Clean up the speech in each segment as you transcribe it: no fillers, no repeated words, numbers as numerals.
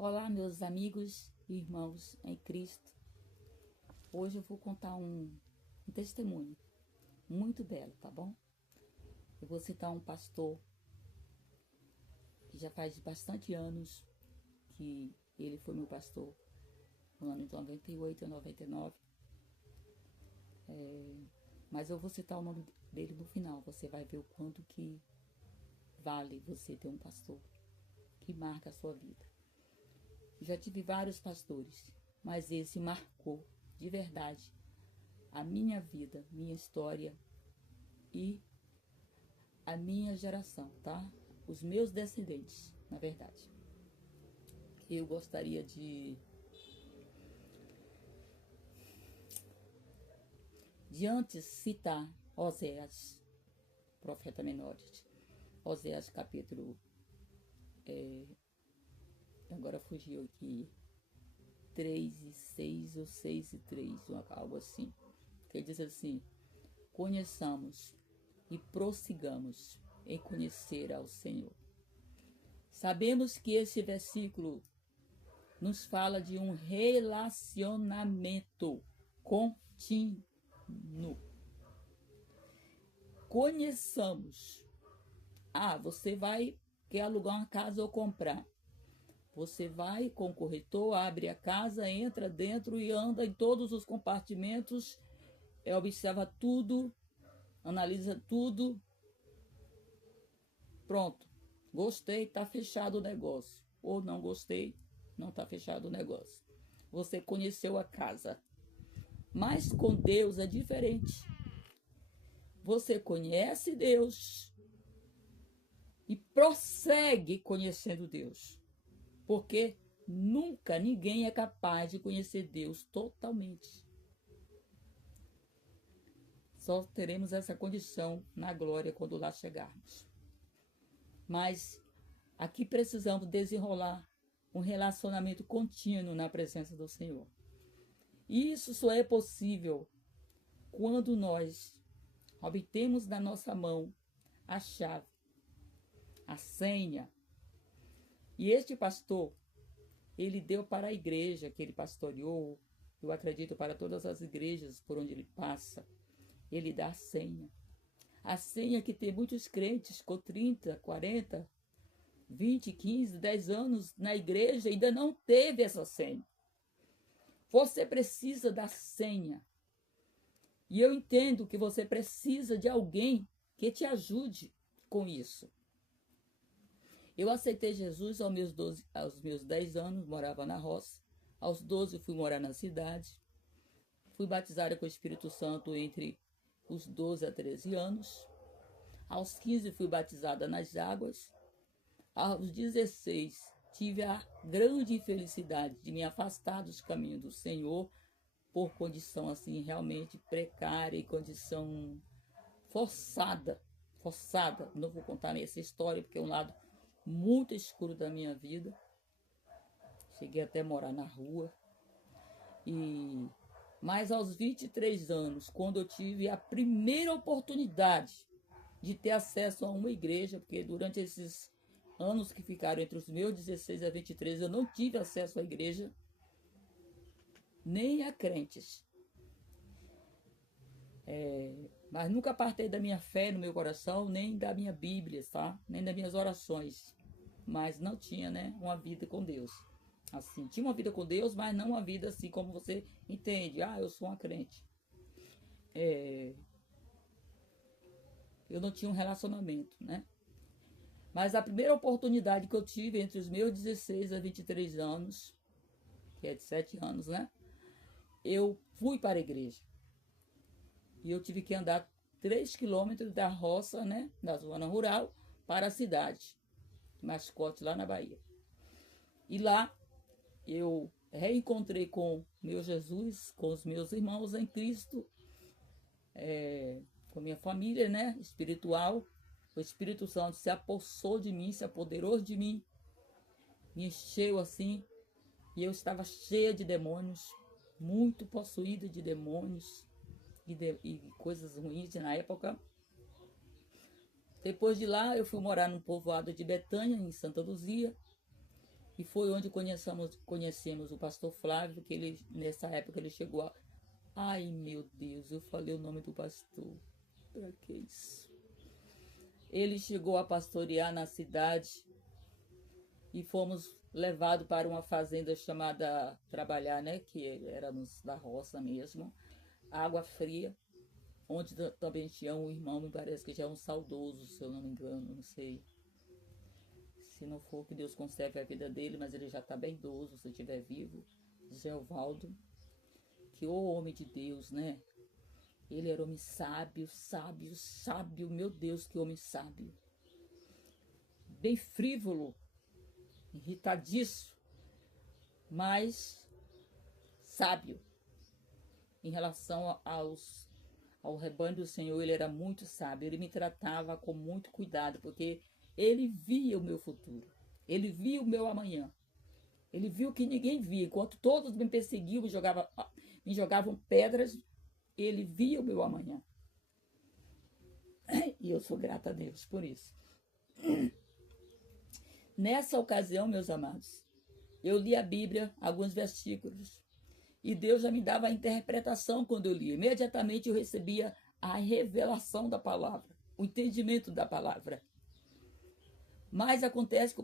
Olá, meus amigos e irmãos em Cristo. Hoje eu vou contar um testemunho muito belo, tá bom? Eu vou citar um pastor que já faz bastante anos que ele foi meu pastor, no ano de 98 e 99. Mas eu vou citar o nome dele no final. Você vai ver o quanto que vale você ter um pastor que marca a sua vida. Já tive vários pastores, mas esse marcou de verdade a minha vida, minha história e a minha geração, tá? Os meus descendentes, na verdade. Eu gostaria de antes citar Oséias, profeta menor. Oséias capítulo, agora fugiu aqui, 3 e 6 ou 6 e 3, algo assim. Que diz assim: conheçamos e prossigamos em conhecer ao Senhor. Sabemos que esse versículo nos fala de um relacionamento contínuo. Conheçamos. Você quer alugar uma casa ou comprar. Você vai com o corretor, abre a casa, entra dentro e anda em todos os compartimentos, observa tudo, analisa tudo. Pronto. Gostei, está fechado o negócio. Ou não gostei, não está fechado o negócio. Você conheceu a casa. Mas com Deus é diferente. Você conhece Deus e prossegue conhecendo Deus. Porque nunca ninguém é capaz de conhecer Deus totalmente. Só teremos essa condição na glória quando lá chegarmos. Mas aqui precisamos desenrolar um relacionamento contínuo na presença do Senhor. E isso só é possível quando nós obtemos na nossa mão a chave, a senha. E este pastor, ele deu para a igreja que ele pastoreou, eu acredito para todas as igrejas por onde ele passa, ele dá a senha. A senha que tem muitos crentes com 30, 40, 20, 15, 10 anos na igreja ainda não teve essa senha. Você precisa da senha. E eu entendo que você precisa de alguém que te ajude com isso. Eu aceitei Jesus aos meus 10 anos, morava na roça. Aos 12 fui morar na cidade. Fui batizada com o Espírito Santo entre os 12 a 13 anos. Aos 15 fui batizada nas águas. Aos 16 tive a grande infelicidade de me afastar dos caminhos do Senhor por condição assim realmente precária e condição forçada. Não vou contar essa história porque é um lado muito escuro da minha vida. Cheguei até a morar na rua. Mas aos 23 anos, quando eu tive a primeira oportunidade de ter acesso a uma igreja, porque durante esses anos que ficaram entre os meus 16 a 23, eu não tive acesso à igreja, nem a crentes. Mas nunca apartei da minha fé no meu coração, nem da minha Bíblia, tá? Nem das minhas orações. Mas não tinha, né, uma vida com Deus. Assim, tinha uma vida com Deus, mas não uma vida assim como você entende. Eu sou uma crente. Eu não tinha um relacionamento, né? Mas a primeira oportunidade que eu tive entre os meus 16 a 23 anos, que é de 7 anos, né? Eu fui para a igreja. E eu tive que andar 3 quilômetros da roça, né? Da zona rural, para a cidade. Mascote, lá na Bahia. E lá eu reencontrei com meu Jesus, com os meus irmãos em Cristo, com minha família, né? Espiritual. O Espírito Santo se apossou de mim, se apoderou de mim, me encheu assim, e eu estava cheia de demônios, muito possuída de demônios e coisas ruins na época. Depois de lá, eu fui morar no povoado de Betânia, em Santa Luzia, E foi onde conhecemos o pastor Flávio, que ele, nessa época ele chegou a... Ai, meu Deus, eu falei o nome do pastor. Pra que isso? Ele chegou a pastorear na cidade e fomos levados para uma fazenda chamada Trabalhar, né? Que era da roça mesmo. Água Fria, onde também tinha um irmão, me parece que já é um saudoso, se eu não me engano, não sei. Se não for, que Deus conserve a vida dele, mas ele já está bem idoso, se estiver vivo. Zé Ovaldo, que o homem de Deus, né? Ele era homem sábio, sábio, sábio, meu Deus, que homem sábio. Bem frívolo, irritadiço, mas sábio. Em relação ao rebanho do Senhor, ele era muito sábio. Ele me tratava com muito cuidado, porque ele via o meu futuro. Ele via o meu amanhã. Ele viu que ninguém via. Enquanto todos me perseguiam, me jogavam pedras, ele via o meu amanhã. E eu sou grata a Deus por isso. Nessa ocasião, meus amados, eu li a Bíblia, alguns versículos, e Deus já me dava a interpretação quando eu lia. Imediatamente eu recebia a revelação da palavra, o entendimento da palavra. Mas acontece que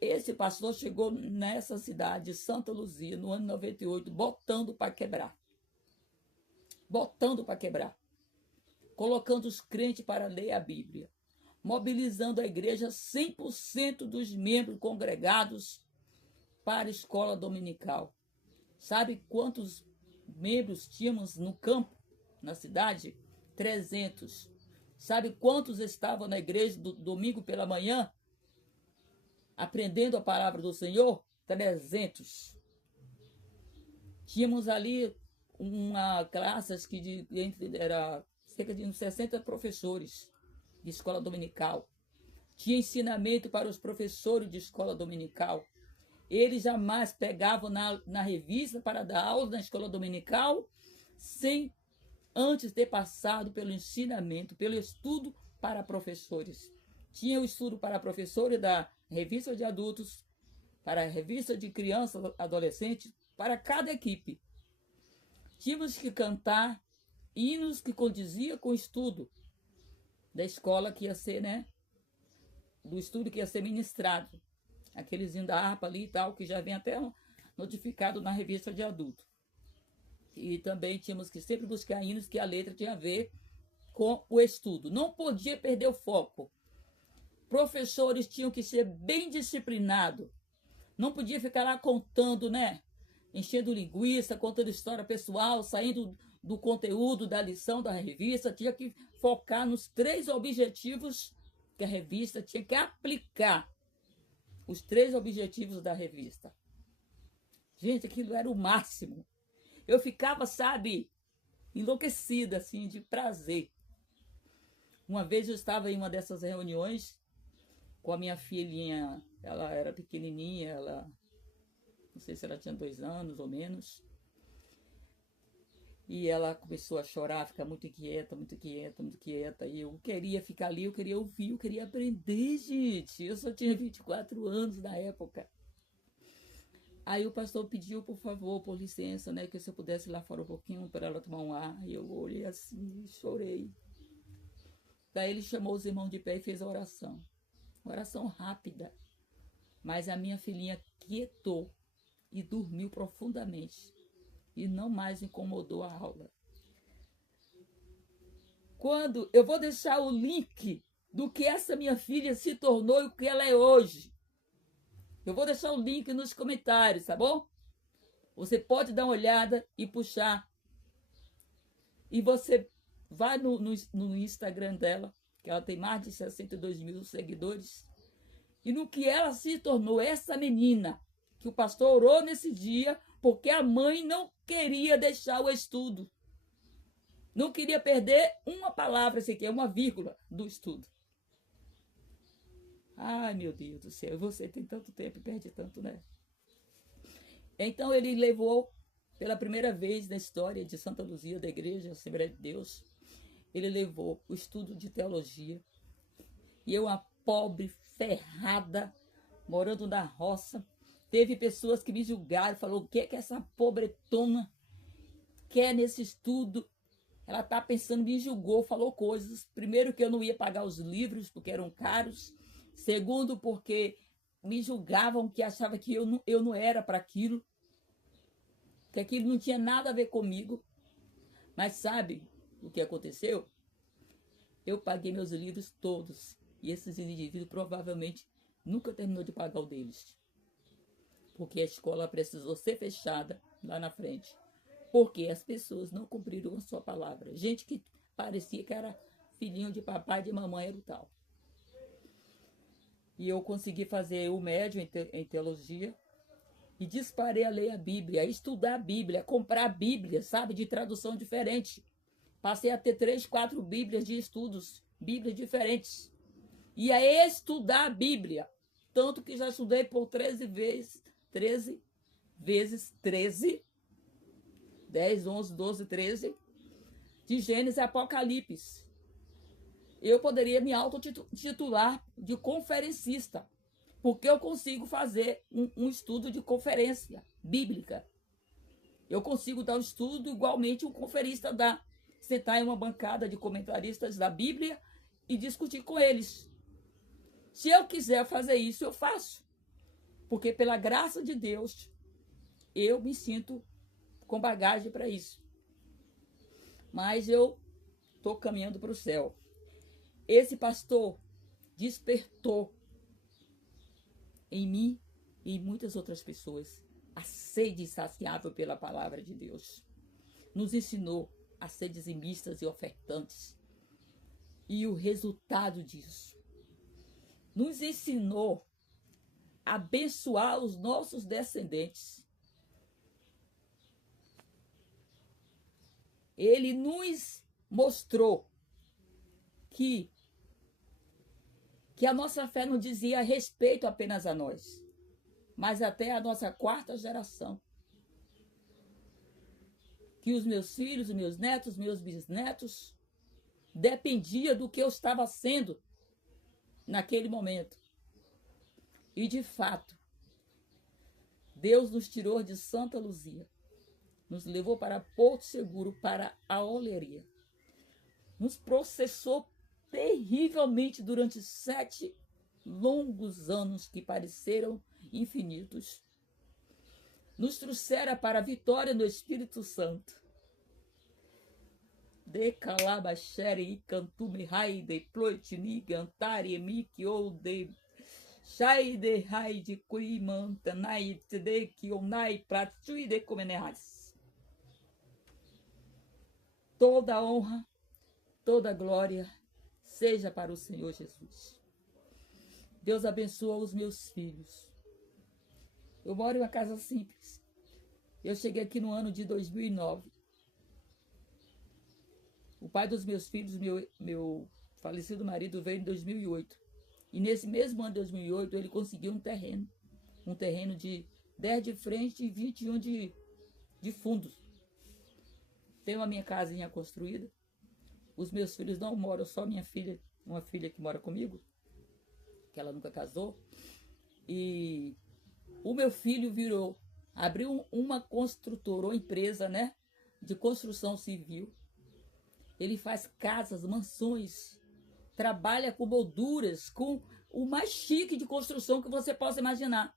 esse pastor chegou nessa cidade, Santa Luzia, no ano 98, botando para quebrar. Botando para quebrar. Colocando os crentes para ler a Bíblia. Mobilizando a igreja 100% dos membros congregados para a escola dominical. Sabe quantos membros tínhamos no campo, na cidade? 300. Sabe quantos estavam na igreja do domingo pela manhã, aprendendo a palavra do Senhor? 300. Tínhamos ali uma classe que era cerca de uns 60 professores de escola dominical. Tinha ensinamento para os professores de escola dominical. Eles jamais pegavam na revista para dar aula na escola dominical sem antes ter passado pelo ensinamento, pelo estudo para professores. Tinha o estudo para professores da revista de adultos, para a revista de crianças, adolescentes, para cada equipe. Tínhamos que cantar hinos que condiziam com o estudo da escola que ia ser, né? Do estudo que ia ser ministrado. Aqueles hinos da harpa ali e tal, que já vem até notificado na revista de adulto. E também tínhamos que sempre buscar hinos que a letra tinha a ver com o estudo. Não podia perder o foco. Professores tinham que ser bem disciplinados. Não podia ficar lá contando, né? Enchendo linguiça, contando história pessoal, saindo do conteúdo da lição da revista. Tinha que focar nos 3 objetivos que a revista tinha que aplicar. Os 3 objetivos da revista. Gente, aquilo era o máximo. Eu ficava, sabe, enlouquecida, assim, de prazer. Uma vez eu estava em uma dessas reuniões com a minha filhinha. Ela era pequenininha, não sei se ela tinha 2 anos ou menos. E ela começou a chorar, ficar muito inquieta, muito inquieta, muito inquieta. E eu queria ficar ali, eu queria ouvir, eu queria aprender, gente. Eu só tinha 24 anos na época. Aí o pastor pediu, por favor, por licença, né, que se eu pudesse ir lá fora um pouquinho para ela tomar um ar. E eu olhei assim e chorei. Daí ele chamou os irmãos de pé e fez a oração. Oração rápida. Mas a minha filhinha quietou e dormiu profundamente. E não mais incomodou a aula. Quando eu vou deixar o link do que essa minha filha se tornou e o que ela é hoje. Eu vou deixar o link nos comentários, tá bom? Você pode dar uma olhada e puxar. E você vai no Instagram dela, que ela tem mais de 62 mil seguidores. E no que ela se tornou, essa menina, que o pastor orou nesse dia, porque a mãe não queria deixar o estudo. Não queria perder uma palavra sequer, uma vírgula do estudo. Ai, meu Deus do céu, você tem tanto tempo e perde tanto, né? Então ele levou, pela primeira vez na história de Santa Luzia, da Igreja Assembleia de Deus, ele levou o estudo de teologia. E eu, uma pobre, ferrada, morando na roça. Teve pessoas que me julgaram, falou: o que é que essa pobretona quer nesse estudo? Ela está pensando, me julgou, falou coisas. Primeiro, que eu não ia pagar os livros, porque eram caros. Segundo, porque me julgavam, que achavam que eu não era para aquilo, que aquilo não tinha nada a ver comigo. Mas sabe o que aconteceu? Eu paguei meus livros todos. E esses indivíduos provavelmente nunca terminou de pagar o deles. Porque a escola precisou ser fechada lá na frente. Porque as pessoas não cumpriram a sua palavra. Gente que parecia que era filhinho de papai e de mamãe, era o tal. E eu consegui fazer o médio em teologia. E disparei a ler a Bíblia, a estudar a Bíblia, comprar a Bíblia, sabe, de tradução diferente. Passei a ter 3, 4 Bíblias de estudos, Bíblias diferentes. E a estudar a Bíblia. Tanto que já estudei por 13 vezes, 10, 11, 12, 13, de Gênesis e Apocalipse. Eu poderia me autotitular de conferencista, porque eu consigo fazer um estudo de conferência bíblica. Eu consigo dar um estudo igualmente um conferista dá. Sentar em uma bancada de comentaristas da Bíblia e discutir com eles. Se eu quiser fazer isso, eu faço. Porque pela graça de Deus, eu me sinto com bagagem para isso. Mas eu estou caminhando para o céu. Esse pastor despertou em mim e em muitas outras pessoas a sede insaciável pela palavra de Deus. Nos ensinou a ser dizimistas e ofertantes. E o resultado disso nos ensinou a abençoar os nossos descendentes. Ele nos mostrou que a nossa fé não dizia respeito apenas a nós, mas até a nossa 4ª geração. Que os meus filhos, os meus netos, meus bisnetos, dependia do que eu estava sendo naquele momento. E de fato, Deus nos tirou de Santa Luzia, nos levou para Porto Seguro, para a Oleria. Nos processou terrivelmente durante 7 longos anos que pareceram infinitos. Nos trouxera para a vitória no Espírito Santo. De calabachere e cantume raide ploitini gantari miki ou de chai de raide cuimanta nai de kionai pratui de comeneras. Toda honra, toda glória seja para o Senhor Jesus. Deus abençoa os meus filhos. Eu moro em uma casa simples. Eu cheguei aqui no ano de 2009. O pai dos meus filhos, meu falecido marido, veio em 2008. E nesse mesmo ano de 2008, ele conseguiu um terreno. Um terreno de 10 de frente e 21 de fundo. Tenho a minha casinha construída. Os meus filhos não moram, só minha filha, uma filha que mora comigo, que ela nunca casou. E o meu filho abriu uma construtora, uma empresa, né, de construção civil. Ele faz casas, mansões, trabalha com molduras, com o mais chique de construção que você possa imaginar.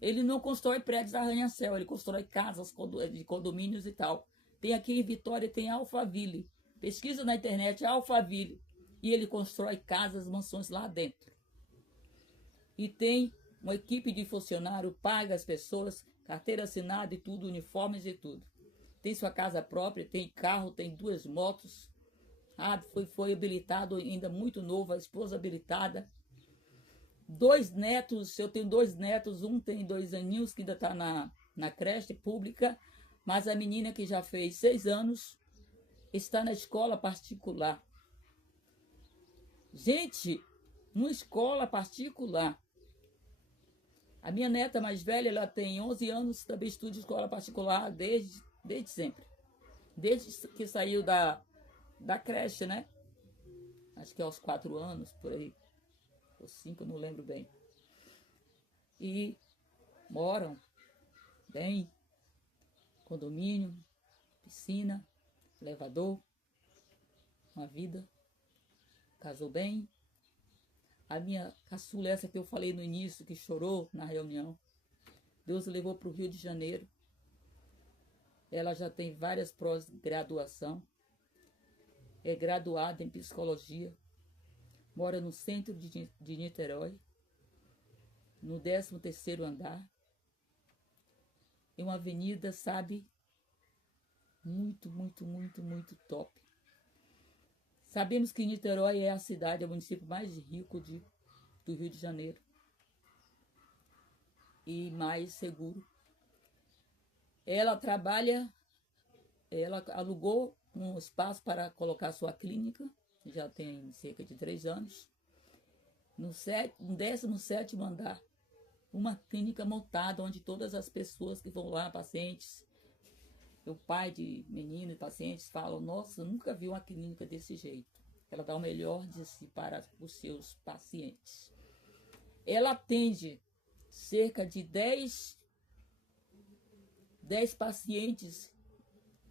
Ele não constrói prédios arranha-céu, ele constrói casas de condomínios e tal. Tem aqui em Vitória, tem Alphaville. Pesquisa na internet, Alphaville. E ele constrói casas, mansões lá dentro. E tem uma equipe de funcionário, paga as pessoas, carteira assinada e tudo, uniformes e tudo. Tem sua casa própria, tem carro, tem 2 motos. Foi habilitado ainda muito novo, a esposa habilitada. 2 netos, eu tenho 2 netos, um tem 2 aninhos, que ainda está na creche pública, mas a menina que já fez 6 anos está na escola particular. Gente, numa escola particular. A minha neta mais velha, ela tem 11 anos, também estuda escola particular desde sempre. Desde que saiu da creche, né? Acho que é aos 4 anos, por aí. Ou 5, eu não lembro bem. e moram bem, condomínio, piscina, elevador, uma vida, casou bem. A minha caçula, essa que eu falei no início, que chorou na reunião, Deus levou para o Rio de Janeiro. Ela já tem várias pós-graduação, é graduada em psicologia, mora no centro de Niterói, no 13º andar, em uma avenida, sabe, muito, muito, muito, muito top. Sabemos que Niterói é a cidade, é o município mais rico do Rio de Janeiro e mais seguro. Ela alugou um espaço para colocar sua clínica, já tem cerca de 3 anos, no 17º andar, uma clínica montada onde todas as pessoas que vão lá, pacientes, o pai de menino e pacientes falam, nossa, nunca vi uma clínica desse jeito. Ela dá o melhor de si para os seus pacientes. Ela atende cerca de 10 pacientes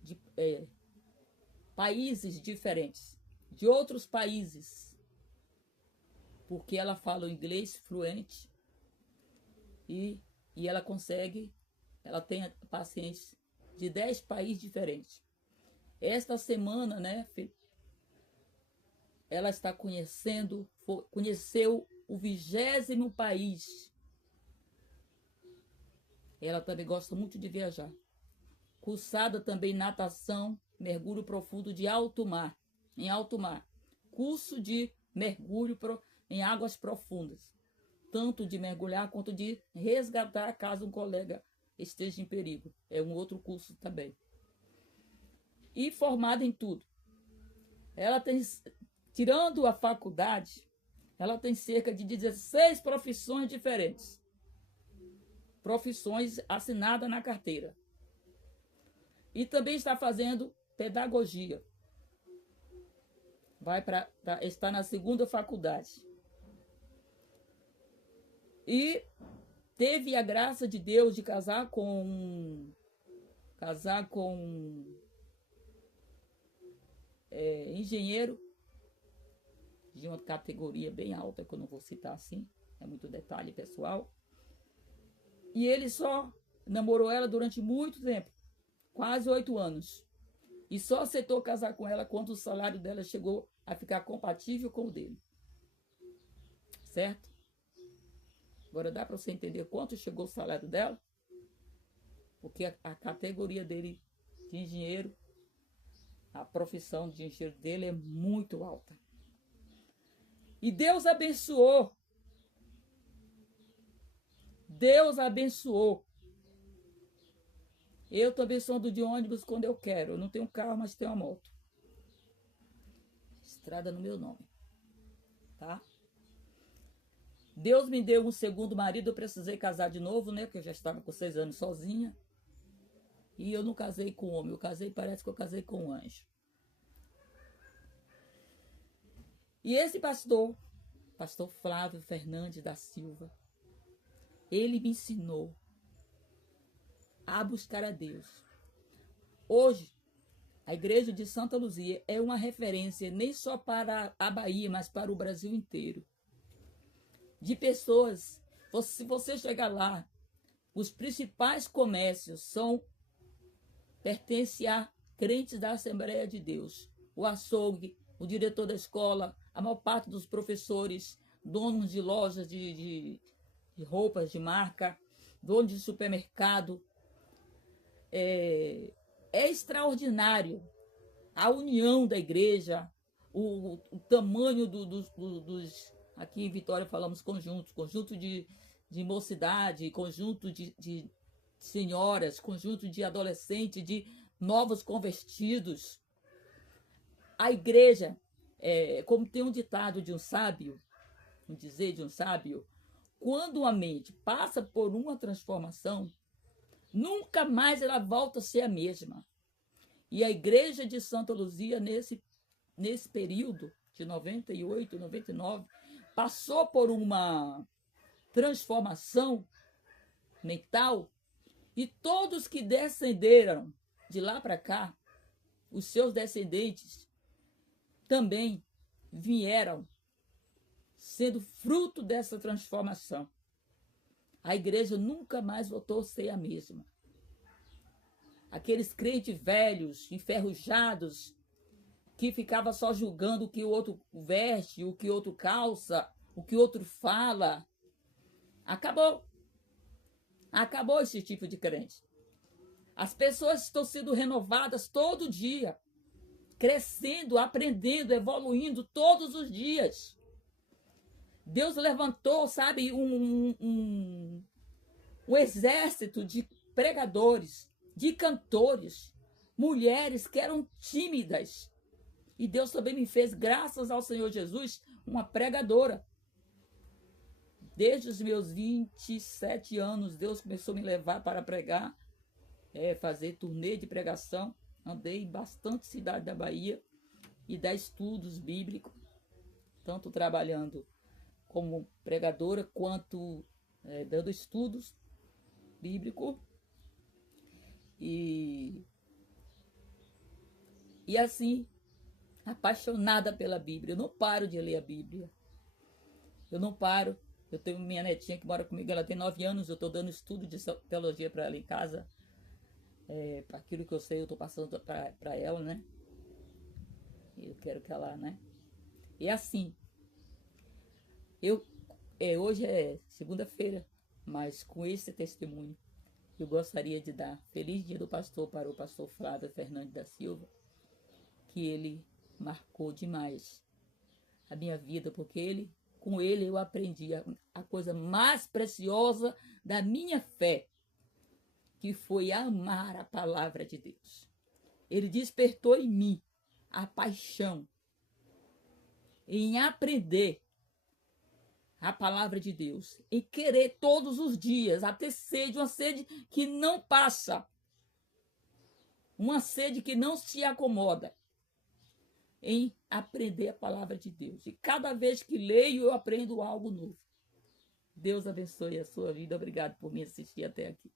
de países diferentes, de outros países, porque ela fala o inglês fluente e ela tem pacientes de 10 países diferentes. Esta semana, né, ela está conheceu o 20º país. Ela também gosta muito de viajar. Cursada também natação, mergulho profundo em alto mar. Curso de mergulho em águas profundas. Tanto de mergulhar quanto de resgatar caso um colega esteja em perigo. É um outro curso também. E formada em tudo. Ela tem, tirando a faculdade, ela tem cerca de 16 profissões diferentes. Profissões assinadas na carteira. E também está fazendo pedagogia. Está na 2ª faculdade. E teve a graça de Deus de casar com engenheiro de uma categoria bem alta, que eu não vou citar assim, é muito detalhe pessoal. E ele só namorou ela durante muito tempo, quase 8 anos. E só aceitou casar com ela quando o salário dela chegou a ficar compatível com o dele. Certo? Agora dá para você entender quanto chegou o salário dela? Porque a categoria dele de engenheiro, a profissão de engenheiro dele é muito alta. E Deus abençoou. Deus abençoou. Eu também sou de ônibus quando eu quero. Eu não tenho carro, mas tenho uma moto. Estrada no meu nome. Tá? Deus me deu um segundo marido, eu precisei casar de novo, né? Porque eu já estava com 6 anos sozinha. E eu não casei com homem, parece que eu casei com um anjo. E esse pastor Flávio Fernandes da Silva, ele me ensinou a buscar a Deus. Hoje, a igreja de Santa Luzia é uma referência nem só para a Bahia, mas para o Brasil inteiro. De pessoas, se você chegar lá, os principais comércios pertencem a crentes da Assembleia de Deus. O açougue, o diretor da escola, a maior parte dos professores, donos de lojas de roupas de marca, donos de supermercado. É extraordinário a união da igreja, o tamanho dos... Aqui em Vitória falamos conjunto de mocidade, conjunto de senhoras, conjunto de adolescentes, de novos convertidos. A igreja, como tem um ditado de um sábio, um dizer de um sábio, quando a mente passa por uma transformação, nunca mais ela volta a ser a mesma. E a igreja de Santa Luzia, nesse período de 98, 99, passou por uma transformação mental, e todos que descenderam de lá para cá, os seus descendentes, também vieram sendo fruto dessa transformação. A igreja nunca mais voltou a ser a mesma. Aqueles crentes velhos, enferrujados, que ficava só julgando o que o outro veste, o que o outro calça, o que o outro fala, acabou. Acabou esse tipo de crente. As pessoas estão sendo renovadas todo dia, crescendo, aprendendo, evoluindo todos os dias. Deus levantou, sabe, um exército de pregadores, de cantores, mulheres que eram tímidas. E Deus também me fez, graças ao Senhor Jesus, uma pregadora. Desde os meus 27 anos, Deus começou a me levar para pregar, fazer turnê de pregação. Andei em bastante cidade da Bahia e dar estudos bíblicos, tanto trabalhando como pregadora, quanto dando estudos bíblicos. E assim, apaixonada pela Bíblia. Eu não paro de ler a Bíblia. Eu não paro. Eu tenho minha netinha que mora comigo, ela tem 9 anos, eu estou dando estudo de teologia para ela em casa. Para aquilo que eu sei, eu estou passando para ela, né? Eu quero que ela, né? E assim, hoje é segunda-feira, mas com esse testemunho, eu gostaria de dar feliz dia do pastor para o pastor Flávio Fernandes da Silva, que ele marcou demais a minha vida, porque com ele eu aprendi a coisa mais preciosa da minha fé, que foi amar a palavra de Deus. Ele despertou em mim a paixão em aprender a palavra de Deus, em querer todos os dias, a ter sede, uma sede que não passa, uma sede que não se acomoda, em aprender a palavra de Deus. E cada vez que leio, eu aprendo algo novo. Deus abençoe a sua vida. Obrigado por me assistir até aqui.